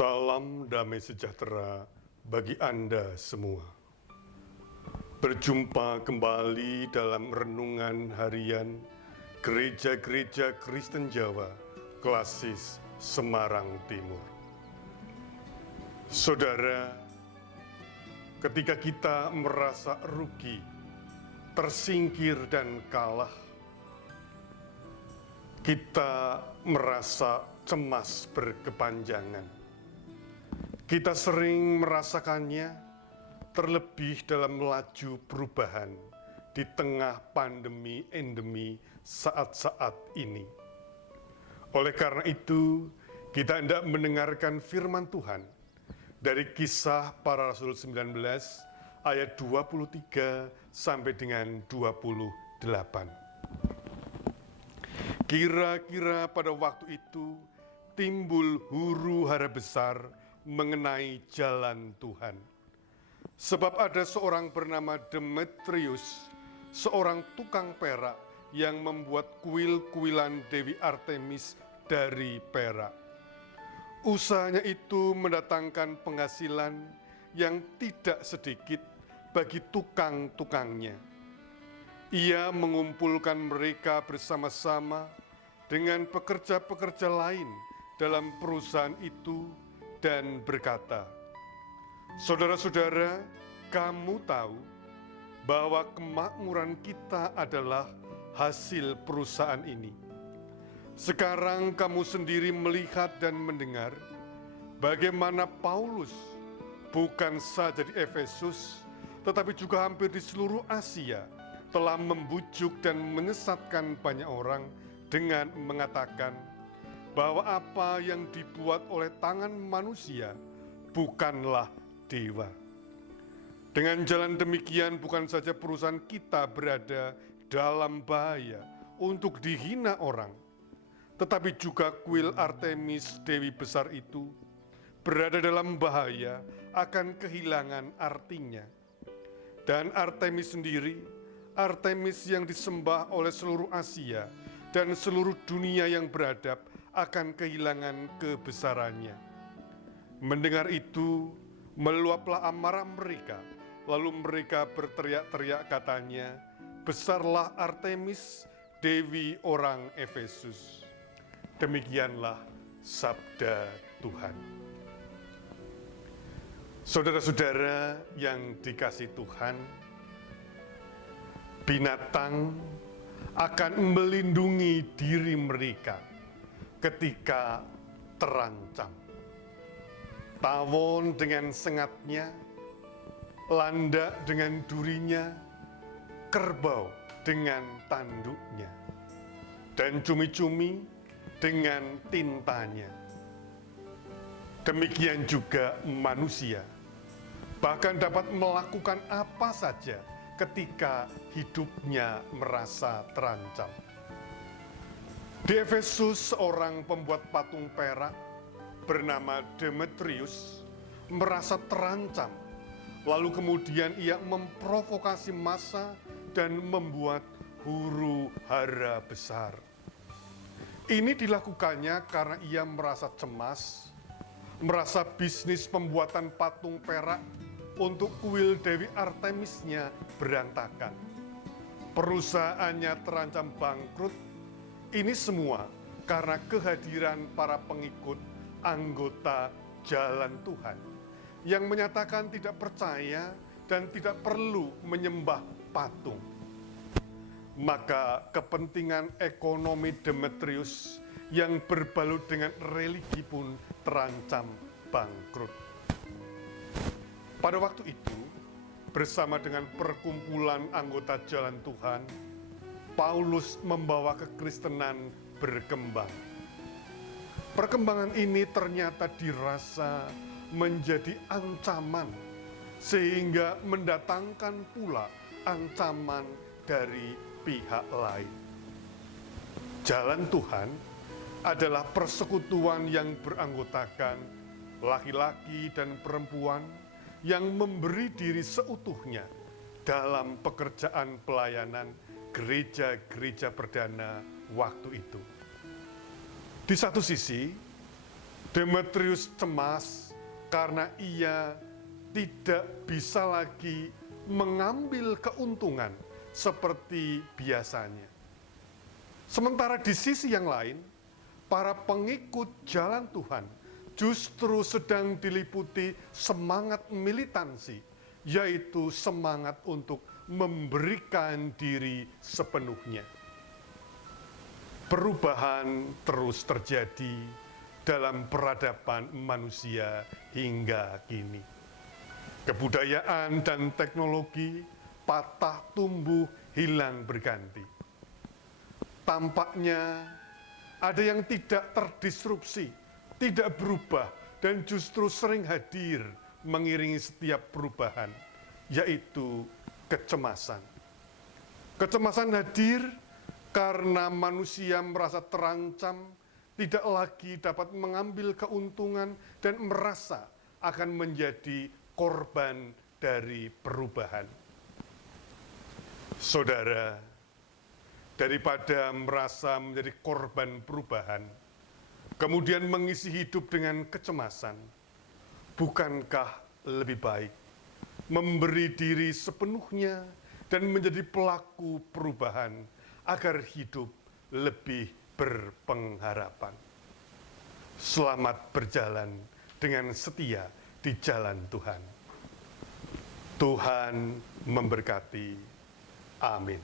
Salam damai sejahtera bagi Anda semua. Berjumpa kembali dalam renungan harian Gereja-Gereja Kristen Jawa Klasis Semarang Timur. Saudara, ketika kita merasa rugi, tersingkir dan kalah, kita merasa cemas berkepanjangan. Kita sering merasakannya, terlebih dalam laju perubahan di tengah pandemi endemi saat-saat ini. Oleh karena itu, kita hendak mendengarkan firman Tuhan dari Kisah Para Rasul 19 ayat 23 sampai dengan 28. Kira-kira pada waktu itu timbul huru-hara besar mengenai jalan Tuhan. Sebab ada seorang bernama Demetrius, seorang tukang perak yang membuat kuil-kuilan Dewi Artemis dari perak. Usahanya itu mendatangkan penghasilan yang tidak sedikit bagi tukang-tukangnya. Ia mengumpulkan mereka bersama-sama dengan pekerja-pekerja lain dalam perusahaan itu dan berkata, "Saudara-saudara, kamu tahu bahwa kemakmuran kita adalah hasil perusahaan ini. Sekarang kamu sendiri melihat dan mendengar bagaimana Paulus bukan saja di Efesus, tetapi juga hampir di seluruh Asia telah membujuk dan menyesatkan banyak orang dengan mengatakan bahwa apa yang dibuat oleh tangan manusia bukanlah dewa. Dengan jalan demikian bukan saja perusahaan kita berada dalam bahaya untuk dihina orang, tetapi juga kuil Artemis Dewi besar itu berada dalam bahaya akan kehilangan artinya. Dan Artemis sendiri, Artemis yang disembah oleh seluruh Asia dan seluruh dunia yang beradab, akan kehilangan kebesarannya." Mendengar itu, meluaplah amarah mereka, lalu mereka berteriak-teriak katanya, "Besarlah Artemis, Dewi orang Efesus." Demikianlah sabda Tuhan. Saudara-saudara yang dikasihi Tuhan, binatang akan melindungi diri mereka ketika terancam. Tawon dengan sengatnya, landak dengan durinya, kerbau dengan tanduknya, dan cumi-cumi dengan tintanya. Demikian juga manusia, bahkan dapat melakukan apa saja ketika hidupnya merasa terancam. Di Efesus, seorang pembuat patung perak bernama Demetrius merasa terancam, lalu kemudian ia memprovokasi massa dan membuat huru-hara besar. Ini dilakukannya karena ia merasa cemas, merasa bisnis pembuatan patung perak untuk kuil Dewi Artemisnya berantakan. Perusahaannya terancam bangkrut. Ini semua karena kehadiran para pengikut anggota jalan Tuhan yang menyatakan tidak percaya dan tidak perlu menyembah patung. Maka kepentingan ekonomi Demetrius yang berbalut dengan religi pun terancam bangkrut. Pada waktu itu, bersama dengan perkumpulan anggota jalan Tuhan, Paulus membawa kekristenan berkembang. Perkembangan ini ternyata dirasa menjadi ancaman, sehingga mendatangkan pula ancaman dari pihak lain. Jalan Tuhan adalah persekutuan yang beranggotakan laki-laki dan perempuan yang memberi diri seutuhnya dalam pekerjaan pelayanan gereja-gereja perdana waktu itu. Di satu sisi, Demetrius cemas karena ia tidak bisa lagi mengambil keuntungan seperti biasanya. Sementara di sisi yang lain, para pengikut jalan Tuhan justru sedang diliputi semangat militansi, yaitu semangat untuk memberikan diri sepenuhnya. Perubahan terus terjadi dalam peradaban manusia hingga kini. Kebudayaan dan teknologi patah tumbuh hilang berganti. Tampaknya ada yang tidak terdisrupsi, tidak berubah, dan justru sering hadir mengiringi setiap perubahan, yaitu kecemasan. Kecemasan hadir karena manusia merasa terancam, tidak lagi dapat mengambil keuntungan, dan merasa akan menjadi korban dari perubahan. Saudara, daripada merasa menjadi korban perubahan, kemudian mengisi hidup dengan kecemasan, bukankah lebih baik memberi diri sepenuhnya dan menjadi pelaku perubahan agar hidup lebih berpengharapan? Selamat berjalan dengan setia di jalan Tuhan. Tuhan memberkati. Amin.